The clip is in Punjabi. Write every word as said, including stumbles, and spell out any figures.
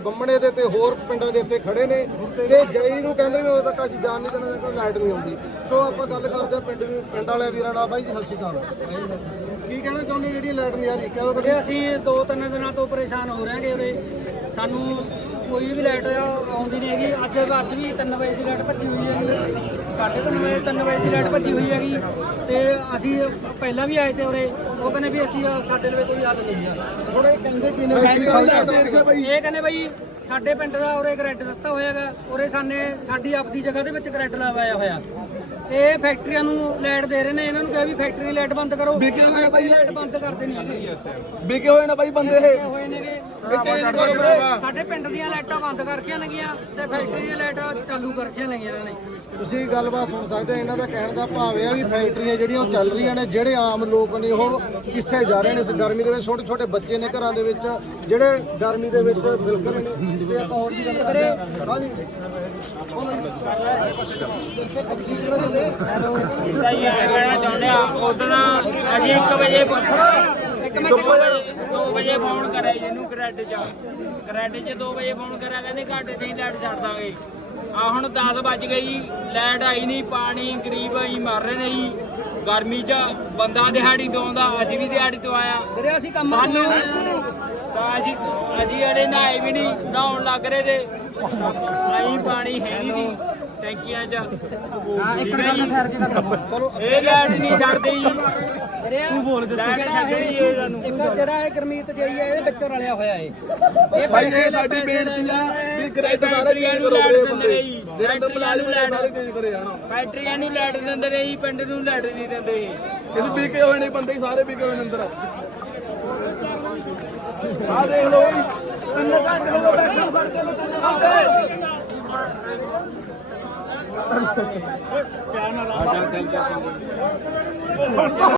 ਬੰਮਣੇ ਦੇ ਤੇ ਹੋਰ ਪਿੰਡਾਂ ਦੇ ਉੱਤੇ ਖੜੇ ਨੇ ਤੇ ਜਈ ਨੂੰ ਕਹਿੰਦੇ ਵੀ ਉਦੋਂ ਤੱਕ ਅਸੀਂ ਜਾਣ ਨਹੀਂ ਦੇਣਾ ਕੋਈ ਲਾਈਟ ਨਹੀਂ ਆਉਂਦੀ। ਸੋ ਆਪਾਂ ਗੱਲ ਕਰਦੇ ਆ ਪਿੰਡ ਵੀ ਪਿੰਡ ਵਾਲੇ ਵੀਰਾਂ ਨਾਲ। ਬਾਈ ਜੀ ਸਤਿ ਸ਼੍ਰੀ ਅਕਾਲ। ਕੀ ਕਹਿਣਾ ਚਾਹੁੰਦੇ ਜਿਹੜੀ ਲਾਈਟ ਨਹੀਂ ਆ ਰਹੀ ਕਦੋਂ ਤੱਕ? ਅਸੀਂ ਦੋ ਤਿੰਨ ਦਿਨਾਂ ਤੋਂ ਪਰੇਸ਼ਾਨ ਹੋ ਰਹੇ ਹਾਂ ਉਰੇ। ਸਾਨੂੰ ਕੋਈ ਵੀ ਲਾਈਟ ਆਉਂਦੀ ਨਹੀਂ ਹੈਗੀ। ਅੱਜ ਅੱਜ ਵੀ ਤਿੰਨ ਵਜੇ ਦੀ ਲਾਈਟ ਭੱਜੀ ਹੋਈ ਹੈਗੀ, ਸਾਢੇ ਤਿੰਨ ਵਜੇ ਤਿੰਨ ਵਜੇ ਦੀ ਲਾਈਟ ਭੱਜੀ ਹੋਈ ਹੈਗੀ। ਤੇ ਅਸੀਂ ਪਹਿਲਾਂ ਵੀ ਆਏ ਤੇ ਉਰੇ, ਉਹ ਕਹਿੰਦੇ ਵੀ ਅਸੀਂ ਸਾਡੇ ਲਈ ਕੋਈ ਹੱਲ ਨਹੀਂ ਆ। ਹੁਣ ਇਹ ਕਹਿੰਦੇ ਕਿ ਇਹ ਕਹਿੰਦੇ ਬਈ ਸਾਡੇ ਪਿੰਡ ਦਾ ਉਰੇ ਗ੍ਰਿਡ ਦਿੱਤਾ ਹੋਇਆ ਹੈਗਾ, ਉਰੇ ਸਾਨੇ ਸਾਡੀ ਆਪਦੀ ਜਗ੍ਹਾ ਦੇ ਵਿੱਚ ਗ੍ਰਿਡ ਲਵਾਇਆ ਹੋਇਆ ਤੇ ਇਹ ਫੈਕਟਰੀਆਂ ਨੂੰ ਲਾਈਟ ਦੇ ਰਹੇ ਨੇ। ਇਹਨਾਂ ਨੂੰ ਕਿਹਾ ਵੀ ਫੈਕਟਰੀ ਲਾਈਟ ਬੰਦ ਕਰੋ, ਫੈਕਟਰੀ ਲਾਈਟ ਬੰਦ ਕਰਦੇ ਨਹੀਂ ਹੈਗੇ। ਵਿਕੇ ਹੋਏ ਨੇ ਬਾਈ ਬੰਦੇ ਇਹ ਹੋਏ ਨੇਗੇ। ਸਾਡੇ ਪਿੰਡ ਦੀਆਂ ਲਾਈਟਾਂ ਬੰਦ ਕਰਕੇ ਲੱਗੀਆਂ ਤੇ ਫੈਕਟਰੀ ਦੀਆਂ ਲਾਈਟਾਂ ਚਾਲੂ ਕਰਕੇ ਲੱਗੀਆਂ ਇਹਨਾਂ ਨੇ। ਤੁਸੀਂ ਗੱਲਬਾਤ ਸੁਣ ਸਕਦੇ। ਇਹਨਾਂ ਦਾ ਕਹਿਣ ਦਾ ਭਾਵ ਇਹ ਆ ਵੀ ਫੈਕਟਰੀਆਂ ਜਿਹੜੀਆਂ ਉਹ ਚੱਲ ਰਹੀਆਂ ਨੇ, ਜਿਹੜੇ ਆਮ ਲੋਕ ਨੇ ਉਹ ਕਿੱਥੇ ਜਾ ਰਹੇ ਨੇ। ਇਸ ਗਰਮੀ ਦੇ ਵਿੱਚ ਛੋਟੇ ਛੋਟੇ ਬੱਚੇ ਨੇ ਘਰਾਂ ਦੇ ਵਿੱਚ ਜਿਹੜੇ ਗਰਮੀ ਦੇ ਵਿੱਚ ਬਿਲਕੁਲ ਨਹੀਂ। ਤੇ ਆਪਾਂ ਹੋਰ ਵੀ ਗੱਲ ਕਰਦੇ ਹਾਂ। ਹਾਂਜੀ ਕਹਿਣਾ ਚਾਹੁੰਦੇ ਆ ਉਦੋਂ ਅਸੀਂ ਇੱਕ ਵਜੇ ਦੋ ਵਜੇ ਫੋਨ ਕਰਿਆ ਇਹਨੂੰ ਕ੍ਰੈਡ ਚ ਕ੍ਰੈਡ ਚ ਦੋ ਵਜੇ ਫੋਨ ਕਰਿਆ, ਕਹਿੰਦੇ ਘਾਟੇ ਤੇ ਹੀ ਲਾਈਟ ਛੱਡ ਦਾਂਗੇ। ਆ ਹੁਣ ਦਸ ਵੱਜ ਗਏ ਜੀ, ਲਾਈਟ ਆਈ ਨਹੀਂ। ਪਾਣੀ ਗਰੀਬ ਅਸੀਂ ਮਰ ਰਹੇ ਨੇ ਜੀ ਗਰਮੀ ਚ। ਬੰਦਾ ਦਿਹਾੜੀ ਤੋਂ ਆਉਂਦਾ, ਅਸੀਂ ਵੀ ਦਿਹਾੜੀ ਤੋਂ ਆਇਆ। ਵੀਰੇ ਅਸੀਂ ਕੰਮ ਸਾਨੂੰ ਅਸੀਂ ਅਸੀਂ ਅਰੇ ਨਹਾਏ ਵੀ ਨਹੀਂ, ਨਹਾਉਣ ਲੱਗ ਰਹੇ ਤੇ ਅਸੀਂ ਪਾਣੀ ਹੈ ਨਹੀਂ ਦੀ ਟੈਂਕੀਆਂ ਚ। ਚਲੋ ਇਹ ਲਾਈਟ ਨਹੀਂ ਛੱਡਦੇ ਜੀ। ਤੂੰ ਬੋਲ ਇੱਕ ਜਿਹੜਾ ਇਹ ਗਰਮੀਤ ਜਈ ਹੈ ਇਹ ਵਿੱਚ ਰਲਿਆ ਹੋਇਆ ਏ। ਇਹ ਭਾਈ ਸਾਡੀ ਬੇਨਤੀ ਆ ਵੀ ਗ੍ਰਿਡ ਸਾਰੇ ਚੇਂਜ ਕਰੋ ਵੀਰੇ ਬੰਦੇ ਜਿਹੜਾ ਤੋਂ ਪਲਾਜ਼ਮ ਲੈ ਸਾਰੇ ਚੇਂਜ ਕਰੇ ਜਾਣਾ। ਫੈਕਟਰੀਆਂ ਨੂੰ ਲਾਈਟ ਦਿੰਦੇ ਰਹੇ ਜੀ, ਪਿੰਡ ਨੂੰ ਲਾਈਟ ਨਹੀਂ ਦਿੰਦੇ ਜੀ। ਇਹ ਵਿਕੇ ਹੋਏ ਨੇ ਬੰਦੇ ਸਾਰੇ ਵਿਕੇ ਹੋਏ ਨੇ ਅੰਦਰ। ਆ ਦੇਖ ਲਓ ਜੀ ਤਿੰਨ ਘੰਟੇ ਹੋ ਗਏ ਬੈਠੇ ਸੜਕਾਂ ਤੇ ਤਿੰਨ ਘੰਟੇ।